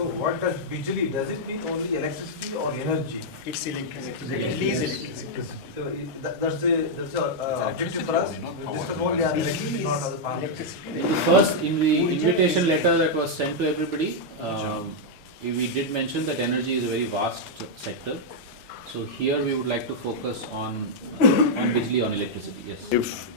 So what does Bijli, does it mean only electricity or energy? It's electricity. It is electricity. So that's the objective for us. We discuss only on electricity, not other parts. First, in the invitation letter that was sent to everybody, we did mention that energy is a very vast sector. So here we would like to focus on Bijli, on electricity. Yes. If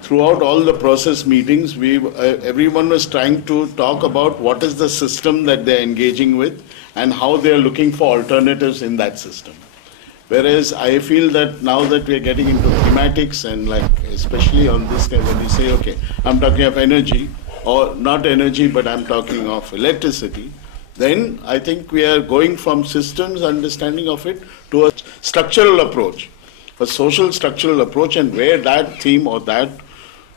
throughout all the process meetings, everyone was trying to talk about what is the system that they're engaging with and how they're looking for alternatives in that system. Whereas I feel that now that we're getting into thematics and like especially on this kind, when you say, okay, I'm talking of energy or not energy, but I'm talking of electricity, then I think we are going from systems understanding of it to a structural approach. A social structural approach, and where that theme or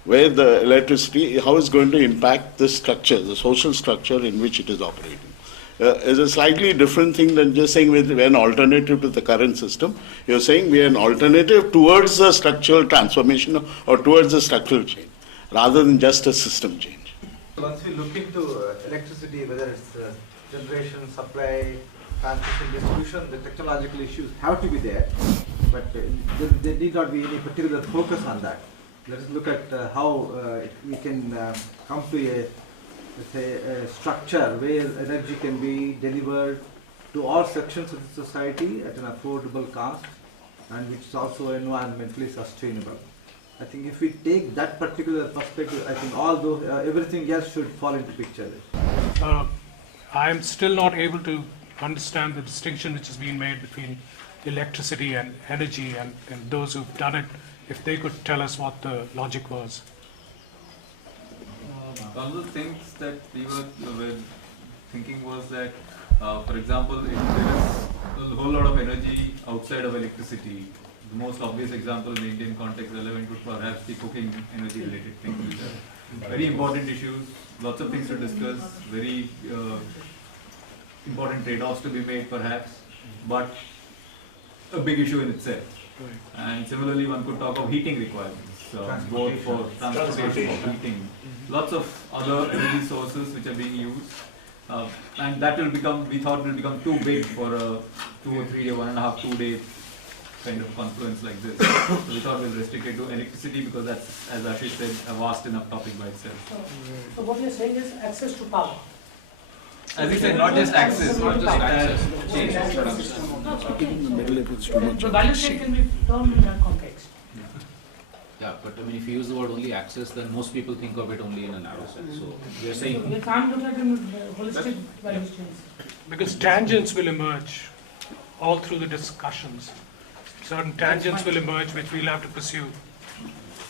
where the electricity, how it's going to impact the structure, the social structure in which it is operating. Is a slightly different thing than just saying we're an alternative to the current system. You're saying we're an alternative towards the structural transformation or towards the structural change, rather than just a system change. Once we look into electricity, whether it's generation, supply, transmission, distribution, the technological issues have to be there, but there need not be any particular focus on that. Let us look at how we can come to a structure where energy can be delivered to all sections of the society at an affordable cost and which is also environmentally sustainable. I think if we take that particular perspective, I think all those, everything else should fall into picture. I am still not able to understand the distinction which is being made between electricity and energy, and those who've done it, if they could tell us what the logic was. One of the things that we were thinking was that, for example, if there is a whole lot of energy outside of electricity, the most obvious example in the Indian context relevant would perhaps be cooking energy related things, which are very important issues, lots of things to discuss, very important trade-offs to be made perhaps, but a big issue in itself. Right. And similarly, one could talk of heating requirements, both for transportation, for heating, lots of other energy sources which are being used, and that will become, we thought will become too big for a 2 or 3 day, 1.5, 2 day kind of confluence like this. So we thought we'll restrict it to electricity because that's, as Ashish said, a vast enough topic by itself. So what you're saying is access to power. As he said, not just access, not just access. The value chain can be termed in that context. Yeah, but I mean, if you use the word only access, then most people think of it only in a narrow sense. So we are saying we can't look at it in holistic value chains. Because tangents will emerge all through the discussions. Certain tangents will emerge which we'll have to pursue.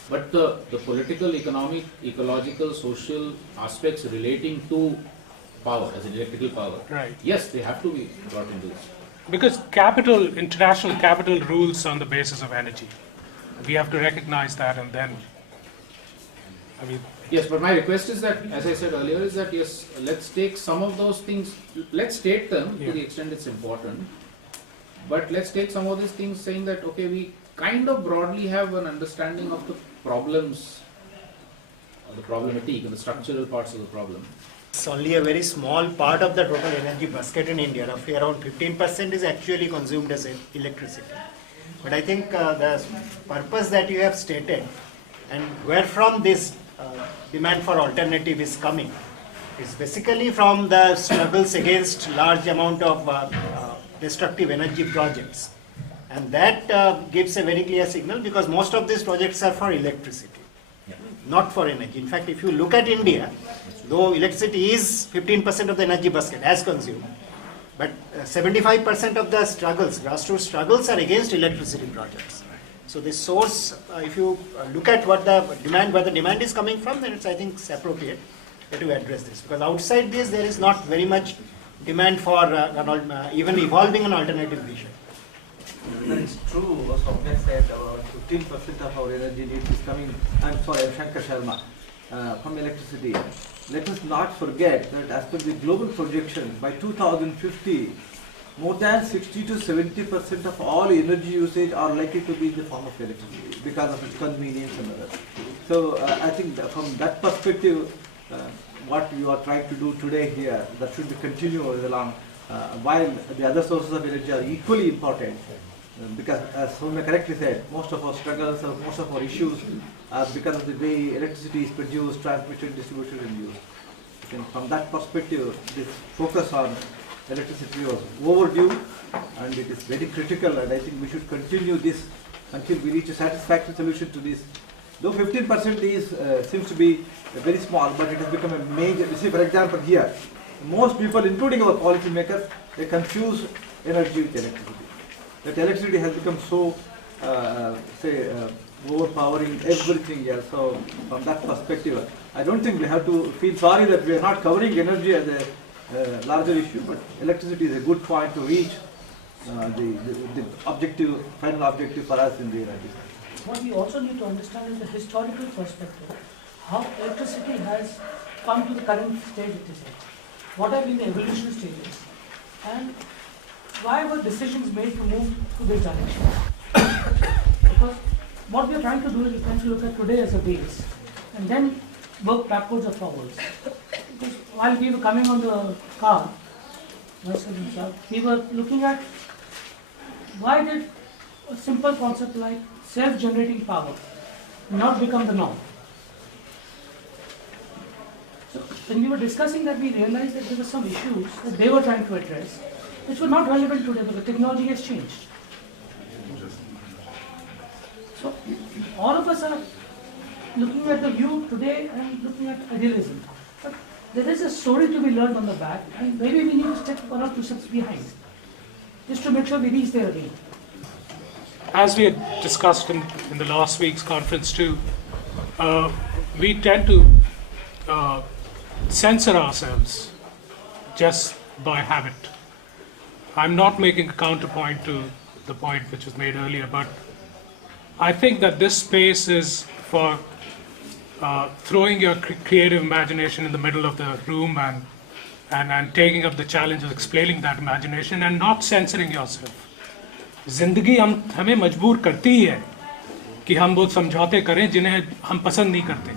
but the political, economic, ecological, social aspects relating to power, as in electrical power, Right. yes, they have to be brought into this. Because capital, international capital rules on the basis of energy. We have to recognize that, and then, I mean, Yes, but my request is that, as I said earlier, is that yes, let's take some of those things, let's state them to the extent it's important, but let's take some of these things saying that, okay, we kind of broadly have an understanding of the problems, or the problematic and the structural parts of the problem. It's only a very small part of the total energy basket in India. Roughly around 15% is actually consumed as electricity. But I think the purpose that you have stated and where from this demand for alternative is coming is basically from the struggles against large amount of destructive energy projects. And that gives a very clear signal because most of these projects are for electricity, not for energy. In fact, if you look at India, though electricity is 15% of the energy basket as consumed, but 75% of the struggles, grassroots struggles, are against electricity projects. So the source, if you look at what the demand, where the demand is coming from, then it's, I think, it's appropriate to address this. Because outside this, there is not very much demand for even evolving an alternative vision. That is true. What Swapna said, about 15% of our energy needs is coming, I'm sorry, I'm Shankar Sharma, from electricity. Let us not forget that as per the global projection, by 2050, more than 60 to 70% of all energy usage are likely to be in the form of electricity because of its convenience and others. So I think that from that perspective, what you are trying to do today here, that should be continued along, while the other sources of energy are equally important. Because as Soumya correctly said, most of our struggles or most of our issues are because of the way electricity is produced, transmitted, distributed and used. I think from that perspective, this focus on electricity was overdue and it is very critical, and I think we should continue this until we reach a satisfactory solution to this. Though 15% is seems to be very small, but it has become a major. You see, for example, here, most people, including our policymakers, they confuse energy with electricity. That electricity has become so, overpowering everything else. So, from that perspective, I don't think we have to feel sorry that we are not covering energy as a larger issue, but electricity is a good point to reach the objective, final objective for us in the energy sector. What we also need to understand is the historical perspective, how electricity has come to the current stage it is in. What have been the evolutionary stages, and why were decisions made to move to this direction? Because what we are trying to do is we're trying to look at today as a base and then work backwards or forwards. Because while we were coming on the car, we were looking at why did a simple concept like self-generating power not become the norm. So when we were discussing that, we realized that there were some issues that they were trying to address which were not relevant today because technology has changed. So all of us are looking at the view today and looking at idealism. But there is a story to be learned on the back, and maybe we need to step 1 or 2 steps behind, just to make sure we reach there again. As we had discussed in the last week's conference too, we tend to censor ourselves just by habit. I'm not making a counterpoint to the point which was made earlier, but I think that this space is for throwing your creative imagination in the middle of the room and taking up the challenge of explaining that imagination and not censoring yourself. जिंदगी हमें मजबूर करती ही है कि हम वो समझौते करें जिन्हें हम पसंद नहीं करते,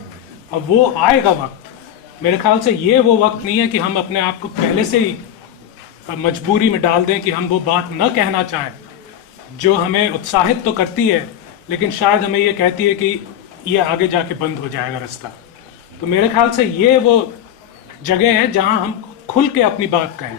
और वो आएगा वक्त। मेरे ख्याल से ये वो वक्त नहीं है कि हम अपने आप को पहले से ही मजबूरी में डाल दें कि हम वो बात न कहना चाहें जो हमें उत्साहित तो करती है लेकिन शायद हमें ये कहती है कि ये आगे जाके बंद हो जाएगा रास्ता। तो मेरे ख्याल से ये वो जगह है जहां हम खुल के अपनी बात कहें।